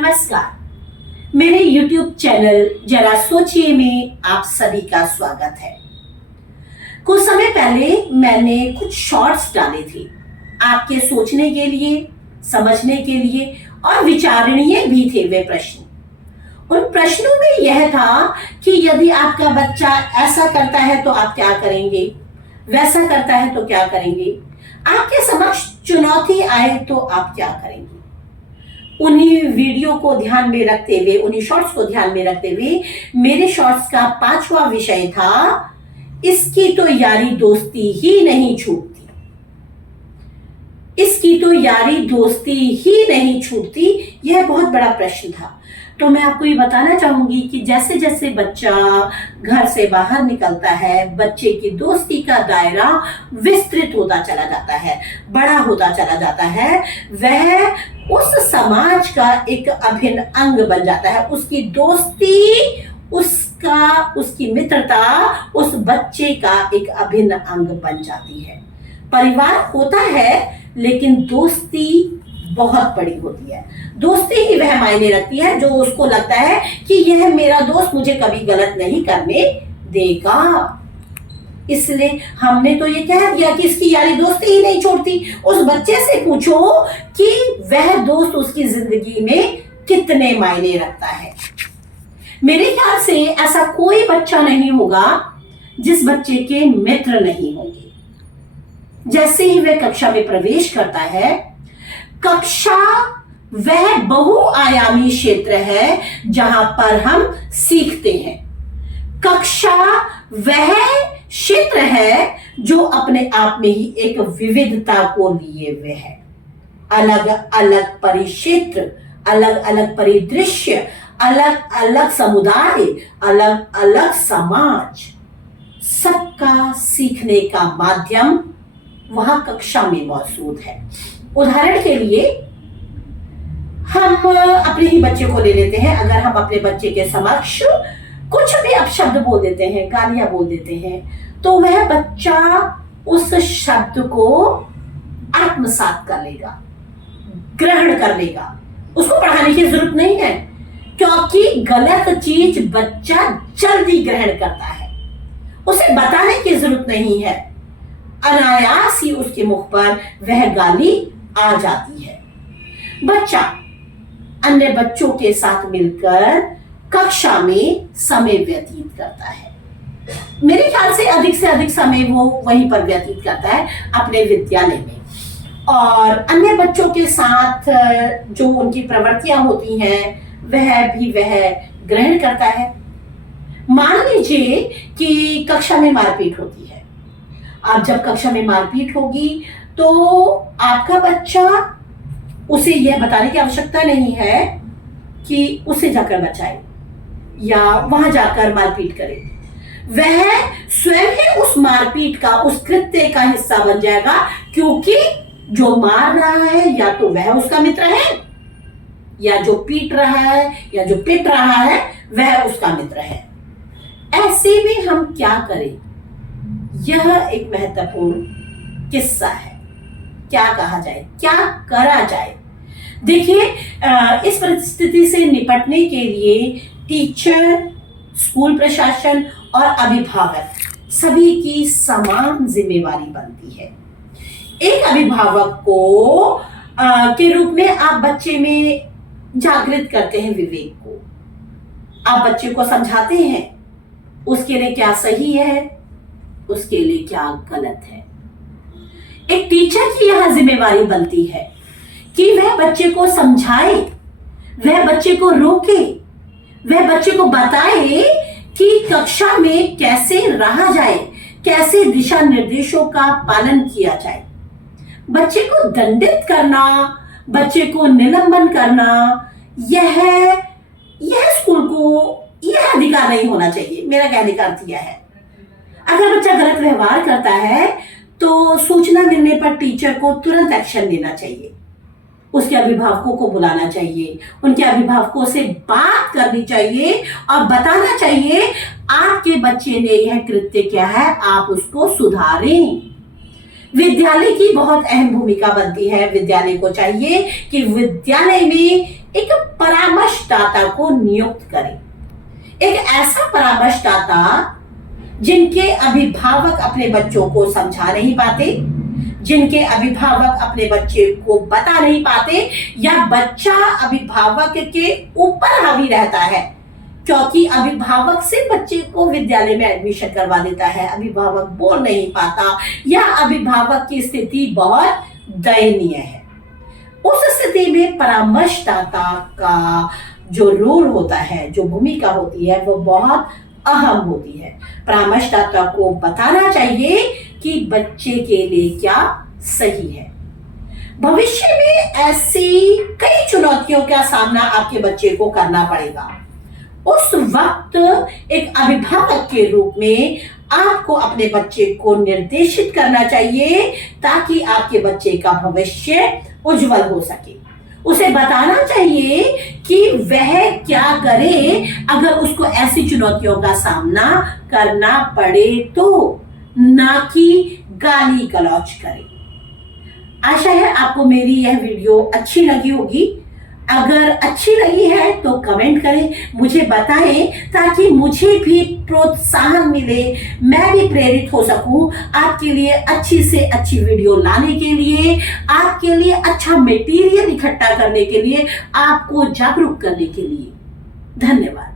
नमस्कार। मेरे YouTube channel जरा सोचिए में आप सभी का स्वागत है। कुछ समय पहले मैंने कुछ शॉर्ट्स डाले थे आपके सोचने के लिए, समझने के लिए और विचारणीय भी थे वे प्रश्न। उन प्रश्नों में यह था कि यदि आपका बच्चा ऐसा करता है तो आप क्या करेंगे, वैसा करता है तो क्या करेंगे, आपके समक्ष चुनौती आए तो आप क्या करेंगे। उन्हीं वीडियो को ध्यान में रखते हुए, उन्हीं शॉर्ट्स को ध्यान में रखते हुए मेरे शॉर्ट्स का 5वां विषय था, इसकी तो यारी दोस्ती ही नहीं छूटती। इसकी तो यारी दोस्ती ही नहीं छूटती, यह बहुत बड़ा प्रश्न था। तो मैं आपको ये बताना चाहूंगी कि जैसे जैसे बच्चा घर से बाहर निकलता है, बच्चे की दोस्ती का दायरा विस्तृत होता चला जाता है, बड़ा होता चला जाता है, वह उस समाज का एक अभिन्न अंग बन जाता है। उसकी दोस्ती, उसकी मित्रता उस बच्चे का एक अभिन्न अंग बन जाती है। परिवार होता है लेकिन दोस्ती बहुत बड़ी होती है। दोस्ती ही वह मायने रखती है जो उसको लगता है कि यह मेरा दोस्त मुझे कभी गलत नहीं करने देगा। इसलिए हमने तो ये कह दिया कि इसकी यारी दोस्ती ही नहीं छोड़ती। उस बच्चे से पूछो कि वह दोस्त उसकी जिंदगी में कितने मायने रखता है। मेरे ख्याल से ऐसा कोई बच्चा नहीं होगा जिस बच्चे के मित्र नहीं होंगे। जैसे ही वह कक्षा में प्रवेश करता है, कक्षा वह बहुआयामी क्षेत्र है जहां पर हम सीखते हैं। कक्षा वह क्षेत्र है जो अपने आप में ही एक विविधता को लिए हुए है। अलग अलग परिक्षेत्र, अलग अलग परिदृश्य, अलग अलग समुदाय, अलग अलग समाज, सबका सीखने का माध्यम वहां कक्षा में मौजूद है। उदाहरण के लिए हम अपने ही बच्चे को ले लेते हैं। अगर हम अपने बच्चे के समक्ष कुछ भी अपशब्द बोल देते हैं, गालियां बोल देते हैं, तो वह बच्चा उस शब्द को आत्मसात कर लेगा, ग्रहण कर लेगा। उसको पढ़ाने की जरूरत नहीं है, क्योंकि गलत चीज बच्चा जल्दी ग्रहण करता है। उसे बताने की जरूरत नहीं है, अनायास ही उसके मुख पर वह गाली आ जाती है। बच्चा अन्य बच्चों के साथ मिलकर कक्षा में समय व्यतीत करता है। मेरे ख्याल से अधिक समय वो वहीं पर व्यतीत करता है, अपने विद्यालय में। और अन्य बच्चों के साथ जो उनकी प्रवृत्तियां होती हैं वह ग्रहण करता है। मान लीजिए कि कक्षा में मारपीट होती है। अब जब कक्षा में मारपीट होगी तो आपका बच्चा, उसे यह बताने की आवश्यकता नहीं है कि उसे जाकर बचाए या वहां जाकर मारपीट करे। वह स्वयं ही उस मारपीट का, उस कृत्य का हिस्सा बन जाएगा, क्योंकि जो मार रहा है या तो वह उसका मित्र है, या जो पीट रहा है या जो पिट रहा है वह उसका मित्र है। ऐसे में हम क्या करें, यह एक महत्वपूर्ण किस्सा है। क्या कहा जाए, क्या करा जाए। देखिए, इस परिस्थिति से निपटने के लिए टीचर, स्कूल प्रशासन और अभिभावक सभी की समान जिम्मेवारी बनती है। एक अभिभावक को के रूप में आप बच्चे में जागृत करते हैं विवेक को। आप बच्चे को समझाते हैं उसके लिए क्या सही है, उसके लिए क्या गलत है। एक टीचर की यह जिम्मेवारी बनती है कि वह बच्चे को समझाए, वह बच्चे को रोके, वह बच्चे को बताए कि कक्षा में कैसे रहा जाए, कैसे दिशा निर्देशों का पालन किया जाए। बच्चे को दंडित करना, बच्चे को निलंबन करना, यह स्कूल को यह अधिकार नहीं होना चाहिए। मेरा कहने का अर्थ यह है, अगर बच्चा गलत व्यवहार करता है तो सूचना मिलने पर टीचर को तुरंत एक्शन लेना चाहिए। उसके अभिभावकों को बुलाना चाहिए, उनके अभिभावकों से बात करनी चाहिए और बताना चाहिए आपके बच्चे ने यह कृत्य किया है, आप उसको सुधारें। विद्यालय की बहुत अहम भूमिका बनती है। विद्यालय को चाहिए कि विद्यालय में एक परामर्श नियुक्त करें। एक ऐसा परामर्शदाता जिनके अभिभावक अपने बच्चों को समझा नहीं पाते, जिनके अभिभावक अपने बच्चे को बता नहीं पाते, या बच्चा अभिभावक के ऊपर हावी रहता है क्योंकि अभिभावक से बच्चे को विद्यालय में एडमिशन करवा देता है, अभिभावक बोल नहीं पाता, या अभिभावक की स्थिति बहुत दयनीय है। उस स्थिति में परामर्शदाता का जो रोल होता है, जो भूमिका होती है, वो बहुत अहम होती है। परामर्शदाता को बताना चाहिए कि बच्चे के लिए क्या सही है। भविष्य में ऐसी कई चुनौतियों का सामना आपके बच्चे को करना पड़ेगा। उस वक्त एक अभिभावक के रूप में आपको अपने बच्चे को निर्देशित करना चाहिए ताकि आपके बच्चे का भविष्य उज्जवल हो सके। उसे बताना चाहिए कि वह क्या करे अगर उसको ऐसी चुनौतियों का सामना करना पड़े, तो ना कि गाली गलौज करे। आशा है आपको मेरी यह वीडियो अच्छी लगी होगी। अगर अच्छी लगी है तो कमेंट करें, मुझे बताएं ताकि मुझे भी प्रोत्साहन मिले, मैं भी प्रेरित हो सकूं आपके लिए अच्छी से अच्छी वीडियो लाने के लिए, आपके लिए अच्छा मटेरियल इकट्ठा करने के लिए, आपको जागरूक करने के लिए। धन्यवाद।